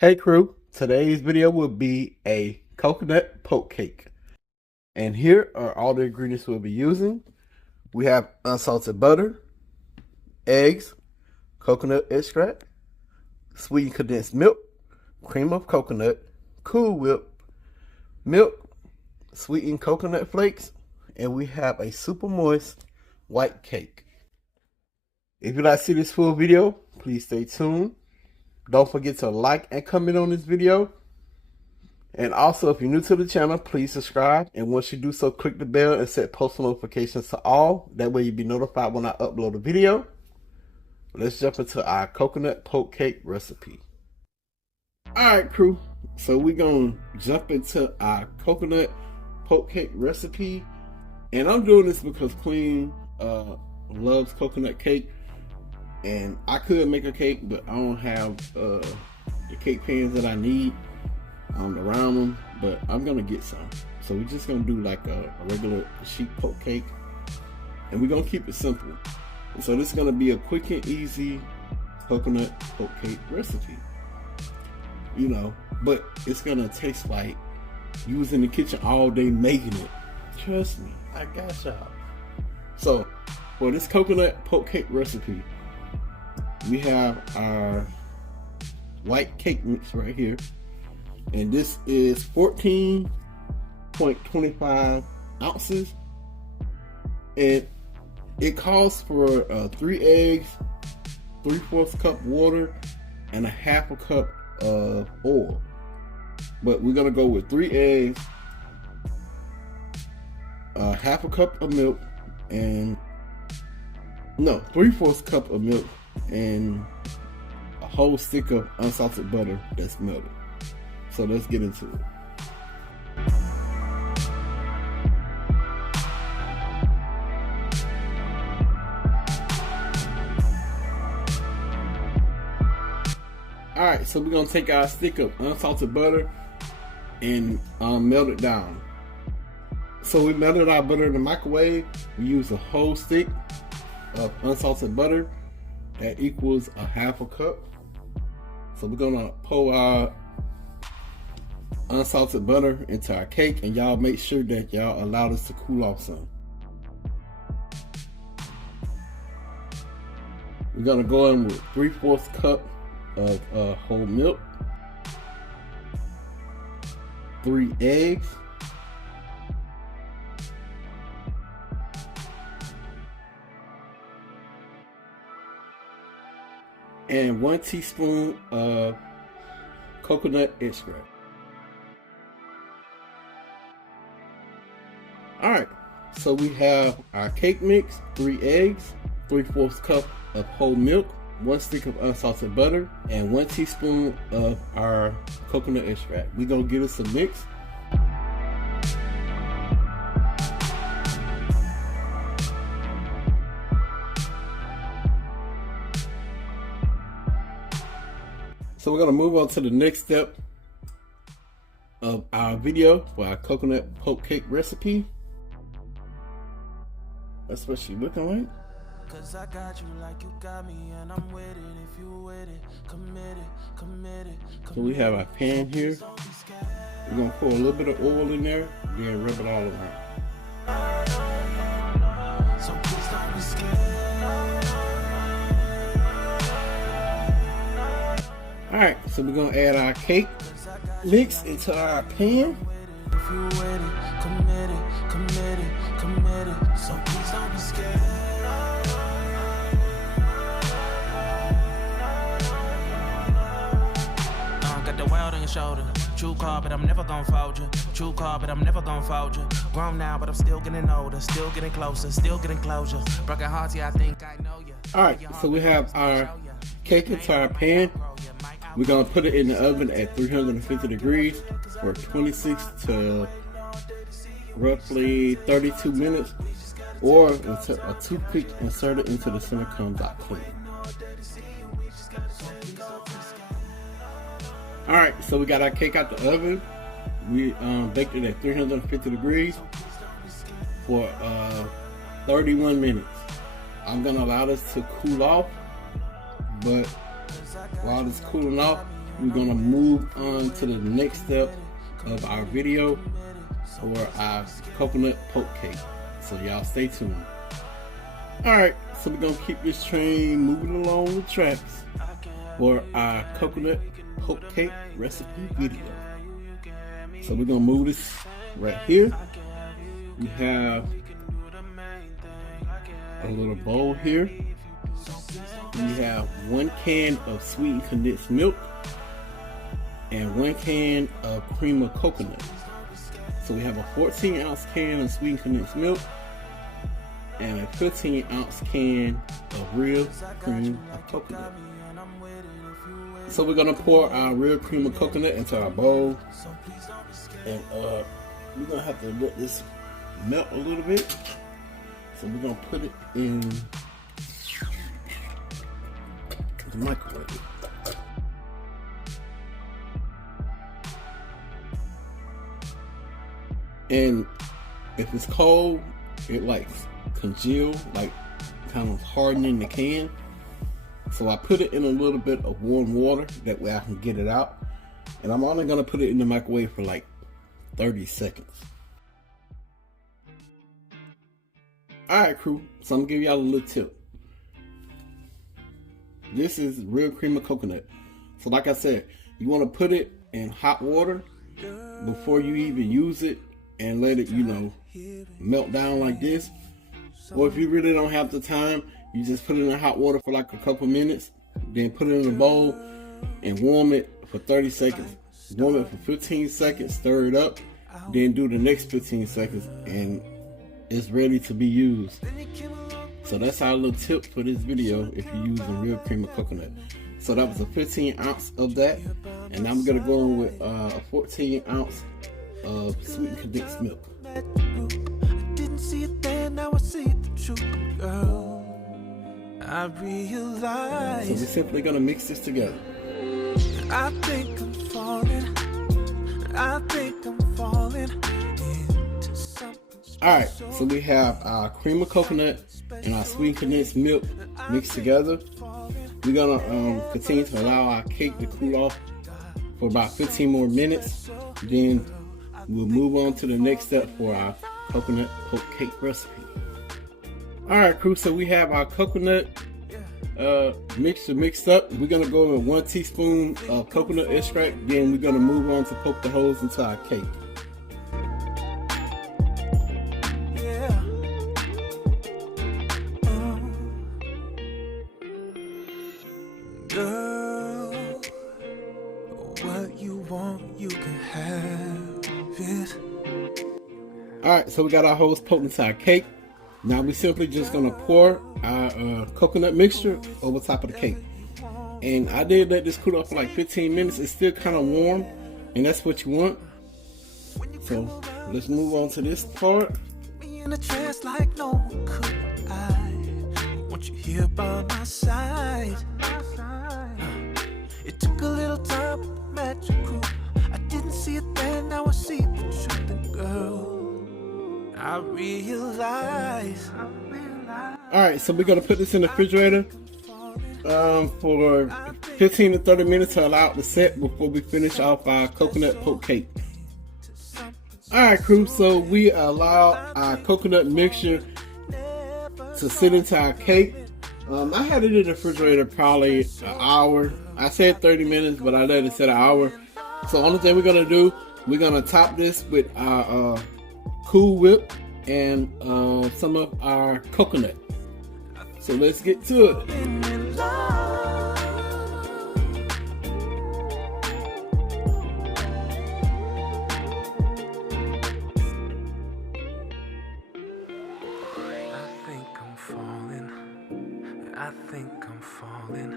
Hey crew, today's video will be a coconut poke cake. And here are all the ingredients we'll be using. We have unsalted butter, eggs, coconut extract, sweetened condensed milk, cream of coconut, Cool Whip, milk, sweetened coconut flakes, and we have a super moist white cake. If you'd like to see this full video, please stay tuned. Don't forget to like and comment on this video. And also, if you're new to the channel, please subscribe. And once you do so, click the bell and set post notifications to all. That way you'll be notified when I upload a video. Let's jump into our coconut poke cake recipe. Alright crew, so we're going to jump into our coconut poke cake recipe. And I'm doing this because Queen loves coconut cake. And I could make a cake, but I don't have the cake pans that I need around them. But I'm gonna get some. So we're just gonna do like a regular sheet poke cake, and we're gonna keep it simple. And so this is gonna be a quick and easy coconut poke cake recipe. You know, but it's gonna taste like you was in the kitchen all day making it. Trust me, I got y'all. So for this coconut poke cake recipe, we have our white cake mix right here, and this is 14.25 ounces, and it calls for 3 eggs, 3/4 cup water, and a 1/2 cup of oil. But we're gonna go with 3 eggs, 1/2 cup of milk, and 3/4 cup of milk, and a whole stick of unsalted butter that's melted. So let's get into it. Alright, so we're gonna take our stick of unsalted butter and melt it down. So we melted our butter in the microwave. We used a whole stick of unsalted butter. That equals a 1/2 cup. So we're gonna pour our unsalted butter into our cake, and y'all make sure that y'all allow this to cool off some. We're gonna go in with 3/4 cup of whole milk, 3 eggs, and 1 teaspoon of coconut extract. Alright, so we have our cake mix, 3 eggs, 3/4 cup of whole milk, 1 stick of unsalted butter, and 1 teaspoon of our coconut extract. We're gonna get us a mix. So we're gonna move on to the next step of our video for our coconut poke cake recipe. That's what she's looking like. Cause I got you like you got me, and I'm with it if you with it. Committed. So we have our pan here. We're gonna pour a little bit of oil in there, then rub it all around. So please don't be scared. Alright, so we're gonna add our cake mix into our pan. If you with it, committed. So please don't be scared. Got the world on your shoulder. True call, but I'm never gonna fold you. Grown now, but I'm still getting older. Still getting closer, still getting closure. Broken hearts, yeah, I think I know you. Alright, so we have our cake into our pan. We're gonna put it in the oven at 350 degrees for 26 to roughly 32 minutes, or until a toothpick inserted into the center comes out clean. Alright, so we got our cake out the oven. We baked it at 350 degrees for 31 minutes. I'm gonna allow this to cool off, but while it's cooling off, we're gonna move on to the next step of our video for our coconut poke cake. So y'all stay tuned. Alright, so we're gonna keep this train moving along the tracks for our coconut poke cake recipe video. So we're gonna move this right here. We have a little bowl here. We have 1 can of sweetened condensed milk and 1 can of cream of coconut. So we have a 14-ounce can of sweetened condensed milk and a 15-ounce can of real cream of coconut. So we're gonna pour our real cream of coconut into our bowl, and we're gonna have to let this melt a little bit. So we're gonna put it in the microwave. And if it's cold, it like congeal, like kind of hardening the can. So I put it in a little bit of warm water, that way I can get it out. And I'm only gonna put it in the microwave for like 30 seconds. Alright crew, so I'm gonna give y'all a little tip. This is real cream of coconut. So like I said, you wanna put it in hot water before you even use it and let it, melt down like this. Or if you really don't have the time, you just put it in hot water for like a couple minutes, then put it in a bowl and warm it for 30 seconds. Warm it for 15 seconds, stir it up, then do the next 15 seconds, and it's ready to be used. So that's our little tip for this video if you're using real cream of coconut. So that was a 15 ounce of that, and I'm gonna go in with a 14 ounce of sweetened condensed milk. I didn't see it then, now I see the truth, girl. I realize. So we're simply gonna mix this together. I think I'm falling. I think I'm falling into something special. Alright, so we have our cream of coconut and our sweet condensed milk mixed together. We're gonna continue to allow our cake to cool off for about 15 more minutes. Then we'll move on to the next step for our coconut poke cake recipe. Alright crew, so we have our coconut mixture mixed up. We're gonna go with 1 teaspoon of coconut extract. Then we're gonna move on to poke the holes into our cake. Girl, what you want, you can have it. Alright, so we got our holes poked into our cake. Now we simply just gonna pour our coconut mixture over top of the cake. And I did let this cool off for like 15 minutes. It's still kind of warm, and that's what you want. So let's move on to this part. Me in a trance like no one could. I want you here by my side. It took a little time, but magical. I didn't see it then, now I see the truth, and girl, I realize. Alright, so we're going to put this in the refrigerator for 15 to 30 minutes to allow it to set before we finish off our coconut poke cake. Alright crew, so we allow our coconut mixture to sit into our cake. I had it in the refrigerator probably an hour. I said 30 minutes, but I let it sit an hour. So the only thing we're going to do, we're going to top this with our Cool Whip and some of our coconut. So let's get to it. I think I'm falling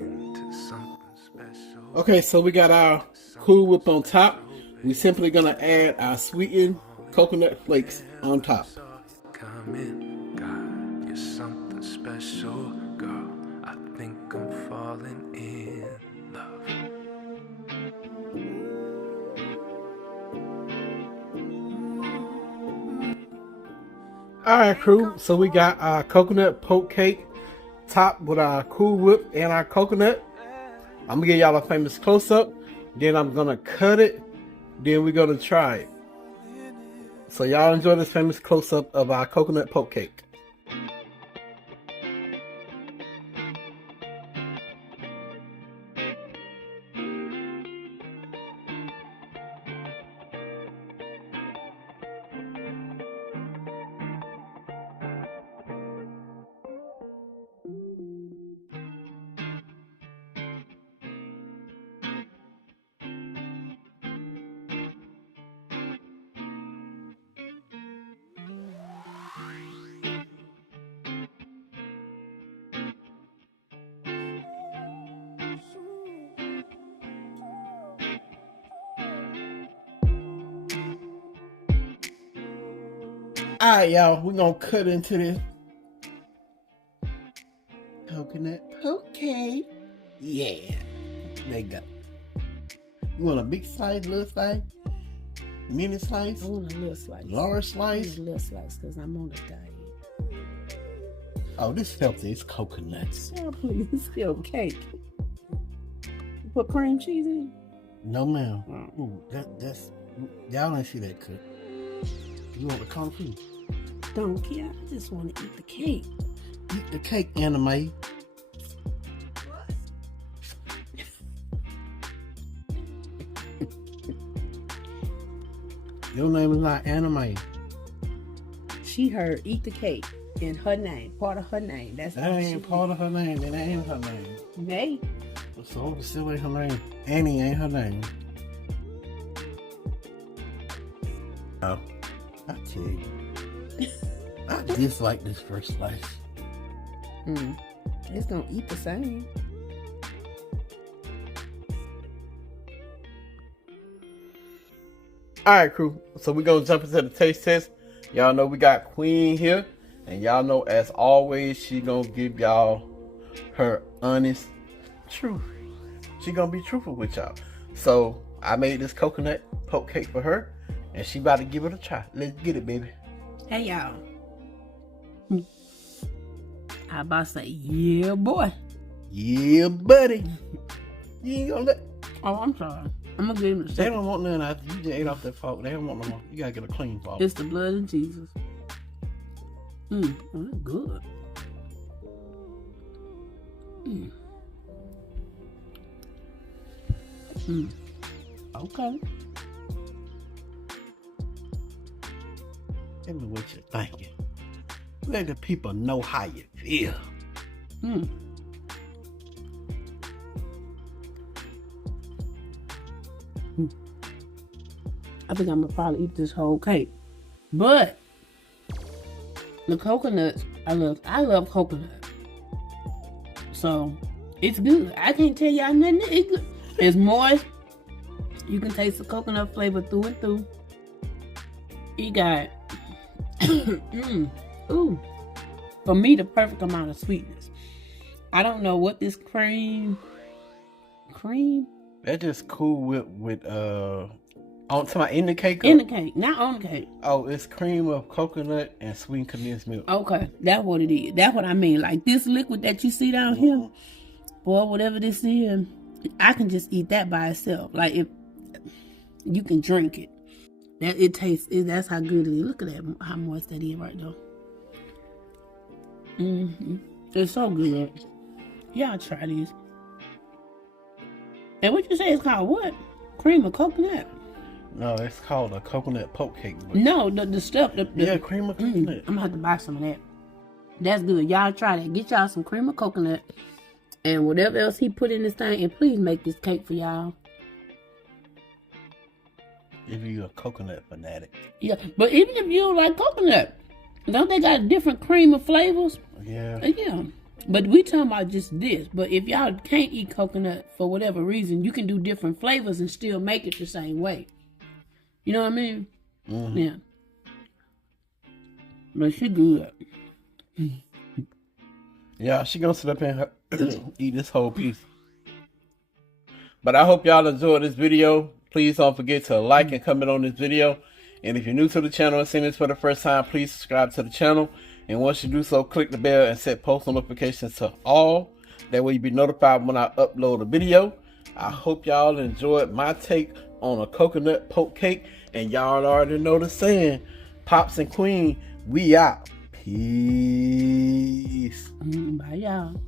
into something special. Okay, so we got our Cool Whip on top. We simply gonna add our sweetened coconut flakes on top. Come in, God, you're something special, girl. I think I'm falling in love. Alright, crew, so we got our coconut poke cake topped with our Cool Whip and our coconut. I'm gonna give y'all a famous close-up, then I'm gonna cut it, then we're gonna try it. So y'all enjoy this famous close-up of our coconut poke cake. Alright, y'all, we're gonna cut into this coconut poke cake. Yeah, there you go. You want a big slice, little slice, mini slice? I want a little slice. Large slice? A little slice because I'm on a diet. Oh, this healthy. It's coconuts. Oh, please, it's still cake. You put cream cheese in? No, ma'am. Ooh, that's y'all ain't see that cut. You want the coffee? Don't care. I just want to eat the cake. Eat the cake, anime. Your name is not anime. She heard eat the cake in her name, part of her name. That's That ain't part of her name. That ain't her name. May. So it still ain't her name. Annie ain't her name. Oh, I tell you, I dislike this first slice. It's gonna eat the same. Alright, crew. So we're gonna jump into the taste test. Y'all know we got Queen here. And y'all know, as always, she gonna give y'all her honest truth. She gonna be truthful with y'all. So I made this coconut poke cake for her, and she about to give it a try. Let's get it, baby. Hey, y'all. I about to say, yeah, boy. Yeah, buddy. You ain't gonna let. Oh, I'm sorry. I'm gonna give him a They second. don't want none after you just ate off that fork. They don't want no more. You gotta get a clean fork. It's the blood of Jesus. Oh, that's good. Okay. Tell me what you're thinking. Let the people know how you feel. I think I'm gonna probably eat this whole cake. But the coconuts, I love coconut. So it's good. I can't tell y'all nothing. It's good. It's moist. You can taste the coconut flavor through and through. You got ooh. For me, the perfect amount of sweetness. I don't know what this cream. That's just Cool with on to my in the cake. In the cake, not on the cake. Oh, it's cream of coconut and sweet condensed milk. Okay, that's what it is. That's what I mean. Like this liquid that you see down here, boy, whatever this is, I can just eat that by itself. Like if you can drink it, that it tastes. That's how good it is. Look at that, how moist that is right there. It's so good. Y'all try this. And what you say it's called what? Cream of coconut? No, it's called a coconut poke cake. No, the stuff. Yeah, cream of coconut. I'm gonna have to buy some of that. That's good. Y'all try that. Get y'all some cream of coconut and whatever else he put in this thing. And please make this cake for y'all. If you're a coconut fanatic. Yeah, but even if you don't like coconut, don't they got different cream of flavors? Yeah. Yeah. But we talking about just this. But if y'all can't eat coconut for whatever reason, you can do different flavors and still make it the same way. You know what I mean? Mm-hmm. Yeah. But she good. Yeah, she gonna sit up and eat this whole piece. But I hope y'all enjoyed this video. Please don't forget to like and comment on this video. And if you're new to the channel and seeing this for the first time, please subscribe to the channel. And once you do so, click the bell and set post notifications to all. That way you'll be notified when I upload a video. I hope y'all enjoyed my take on a coconut poke cake. And y'all already know the saying, Pops and Queen, we out. Peace. Bye, y'all.